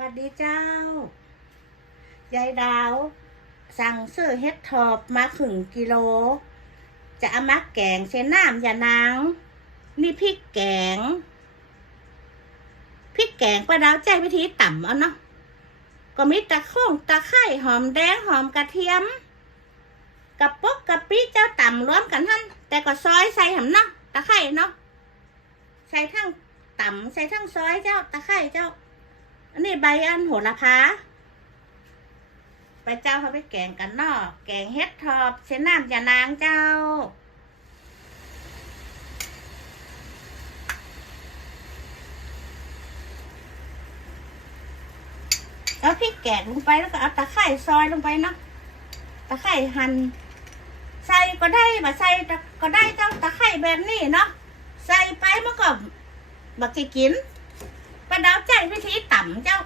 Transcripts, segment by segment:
สวัสดีเจ้า ยายดาว สั่งซื้อเฮ็ดทอบมาขึงกิโล จะเอามาแกงเส้นน้ำยานาง นี่พริกแกง พริกแกงป้าดาวใจวิธีต่ำเอาเนาะ ก็มีตะโค้งตะไคร่หอมแดงหอมกระเทียมกระปุกกระปิเจ้าต่ำรวมกันท่านแต่ก็ซอยใส่หำเนาะตะไคร่เนาะใส่ทั้งต่ำใส่ทั้งซอยเจ้าตะไคร่เจ้า อันนี้ใบอันโหระพาไปเจ้าเขาไปแกงกันเนอกแกงเฮ็ดทอบเส้นน้ำยานางเจ้า เอาพริกแกงลงไปแล้วก็เอาตะไคร่ซอยลงไปเนาะตะไคร่หั่นใส่ก็ได้มาใส่ก็ได้เจ้าตะไคร่แบบนี้เนาะใส่ไปมันก็บักสิกิน ดาวใจวิธีต่ำเจ้า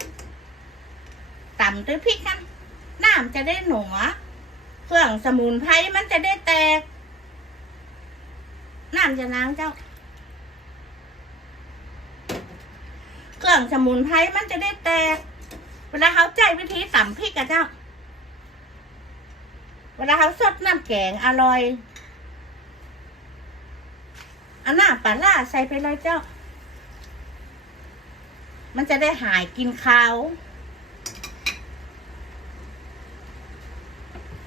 ต่ำด้วยพริกกันน้ำจะได้หนัวเครื่องสมุนไพรมันจะได้แตกน้ำจะนางเจ้า เครื่องสมุนไพรมันจะได้แตก เวลาเขาใจวิธีต่ำพริกอะเจ้า เวลาเขาสดน้ำแกงอร่อยอันหน้าปลาล่าใส่ไปเลยเจ้า มันจะได้หายกินคาว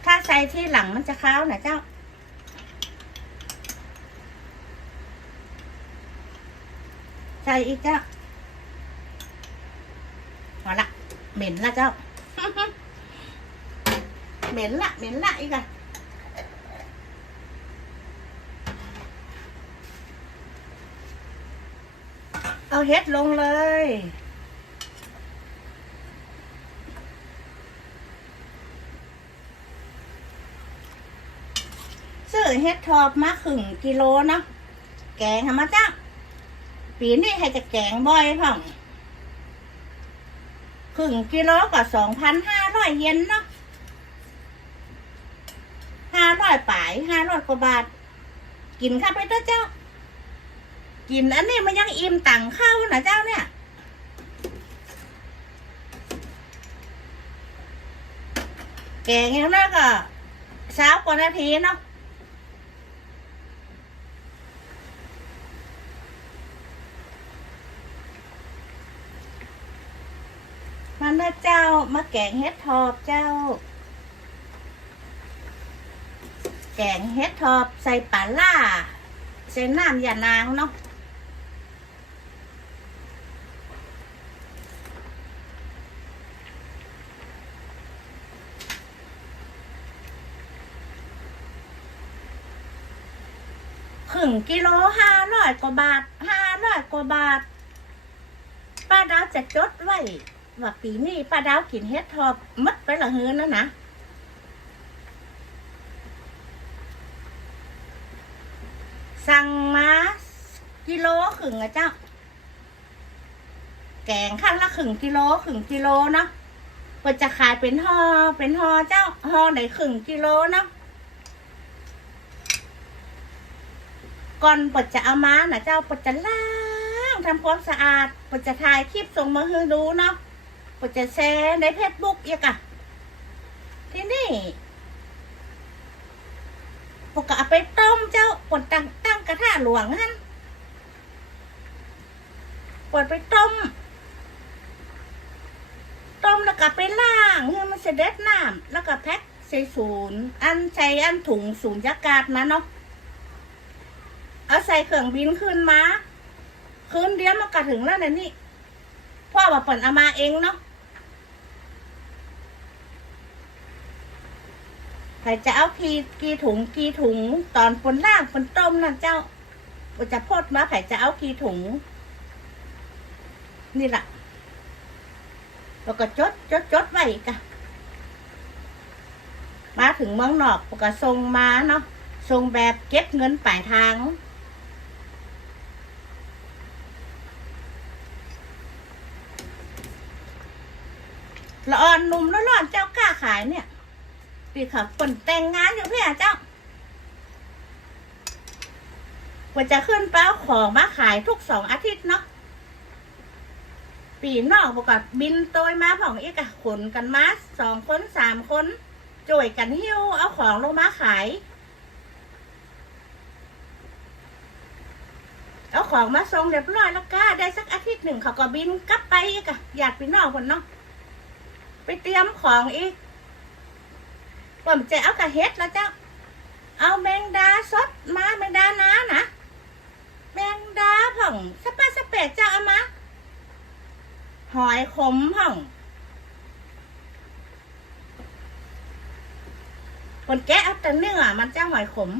ถ้าใส่ที่หลังมันจะคาวนะเจ้า ใส่อีกเจ้าพอละ เหม็นละเจ้า เหม็นละ เหม็นละอีกอะ เอาเฮ็ดลงเลย ซื้อเฮ็ดทอบมาครึ่งกิโลเนาะแกงทำมาจ้าปีนี้ให้จะแกงบ่อยพ่องครึ่งกิโลก็สองพันห้าร้อยเยนเนาะห้าร้อยป่ายห้าร้อยกว่าบาท กินข้าวไปเถอะเจ้า กินอันนี้มันยังอิ่มตังข้าวนะเจ้าเนี่ย แกงอย่างนั้นก็เช้ากว่านาทีเนาะมันนะเจ้ามาแกงเฮ็ดทอบเจ้า แกงเฮ็ดทอบใส่ปลาล่าใส่น้ำยานางเนาะ งกิโลห้าร้อยกว่าบาทห้าร้อยกว่าบาท ป้าดาวจะจดไว้ว่าปีนี้ป้าดาวกินเฮ็ดทอบมัดไปละเฮือนแล้วนะสั่งมากิโลขึงอะเจ้า แกงขั้นละขึงกิโลขึงกิโลเนาะก็จะขายเป็นห่อเป็นห่อเจ้าห่อไหนขึงกิโลเนาะ ก่อนปดจะเอามานะเจ้าปดจะล้างทำความสะอาดปดจะถ่ายคลิปส่งมาให้ดูเนาะปดจะแชร์ในเฟซบุ๊กอีกอะที่นี่ปกเอาไปต้มเจ้าปดตั้งตั้งกระทะหลวงฮั่นปดไปต้ม ต้มแล้วก็ไปล่างให้มันเสด็จน้ำแล้วก็แพ็คใส่ศูนย์อันใส่อันถุงศูนย์ยากาศมาเนาะ เอาใส่เครื่องบินขึ้นมาคืนเดียวมันก็ถึงแล้วเนี่ยนี่พ่อว่าเปิ่นเอามาเองเนาะใครจะเอากี่กี่ถุงกี่ถุงตอนปนล่างปนต้มนะเจ้าว่าจะพดมาไผ่จะเอากี่ถุง นี่แหละแล้วก็จดจดจดไว้กะมาถึงเมืองนอกก็ส่งมาเนาะส่งแบบเก็บเงินปลายทาง ละอ่อนหนุ่มแล้วร้อนเจ้ากล้าขายเนี่ยปีค่ะฝนแต่งงานอยู่เพี่อะเจ้ากว่าจะขึ้นเป้าของมาขายทุกสองอาทิตย์เนาะปีนอกบอกกับบินโตยมาผ่องอีกอะขนกันมาสองคนสามคนจ่วยกันหิ้วเอาของลงมาขาย เอาของมาส่งเรียบร้อยแล้วก็ได้สักอาทิตย์หนึ่งเขาก็บินกลับไปอีกอะอยากพี่น้องคนเนาะ ไปเตรียมของอีกผมจะเอากระเฮ็ดแล้วเจ้า เอาแมงดาสดมาแมงดาน้านะ แมงดาผ่องสปาสเปดเจ้าเอามาหอยขมผ่องคนแกะเอาแต่เนื้อมันเจ้าหอยขม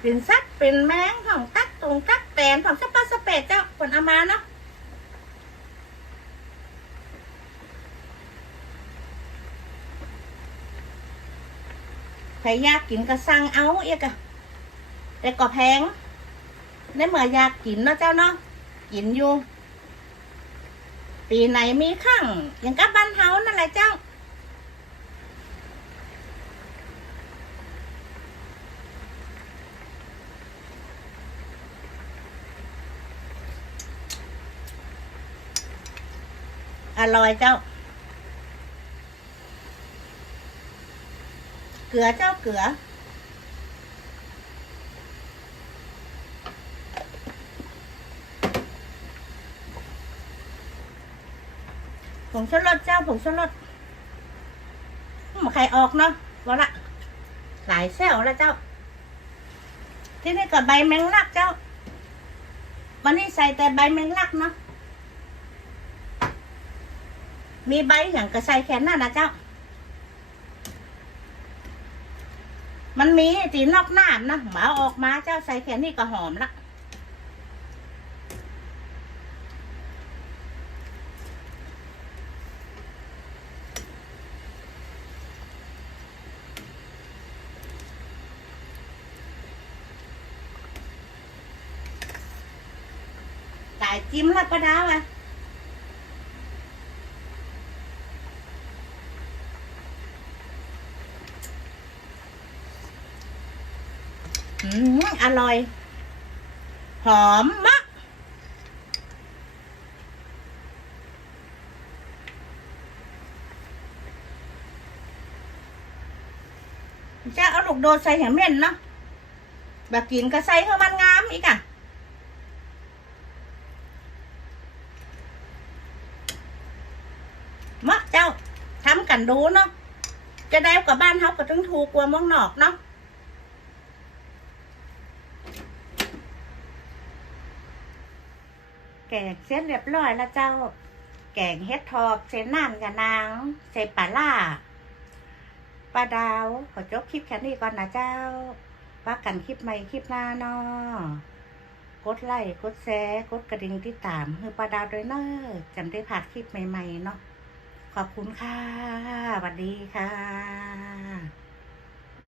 เป็นสัตว์เป็นแมงผ่องตักตรงตักแตนผ่องสปา เปดเจ้าคนอามาเนาะใครอยากกินก็สั่งเอาเอกอะแต่ก็แพงในเมื่ออยากกินเนาะเจ้าเนาะกินอยู่ ปีไหนมีข้างอย่างกับบ้านเฮานั่นแหละเจ้า อร่อยเจ้า เกลือเจ้าเกลือ ผงชูรสเจ้าผงชูรสมาใครออกเนาะวะละหลายแซวแล้วเจ้า ที่นี่กับใบแมงลักเจ้า วันนี้ใส่แต่ใบแมงลักเนาะ มีใบอย่างกระใส่แค่นั้นนะเจ้า มันมีตีนอกหน้ำนะหมาออกมาเจ้าใส่แค่นี้ก็หอมละตายจิ้มแล้วปลาดาวอะ อืมอร่อย หอมมาก จะเอาลูกโดดใส่แหมเม่นเนาะแบบกินก็ใส่เพื่อมันงามอีกอะมาเจ้าทำกันดูเนาะจะได้กับบ้านเขาก็ต้องถูกกว่าเมืองนอกเนาะ กงเสร็จเรียบร้อยแล้วเจ้า แกงเฮ็ดทอบเส้นน้ำกับนางใส่ปลาล่าปลาดาว ขอจบคลิปแค่นี้ก่อนนะเจ้าว่ากันคลิปใหม่คลิปหน้าเนาะกดไลค์กดแชร์กดกระดิ่งที่ตามคือปลาดาวด้วยเนอะจำได้ผ่านคลิปใหม่ ๆ เนาะขอบคุณค่ะสวัสดีค่ะ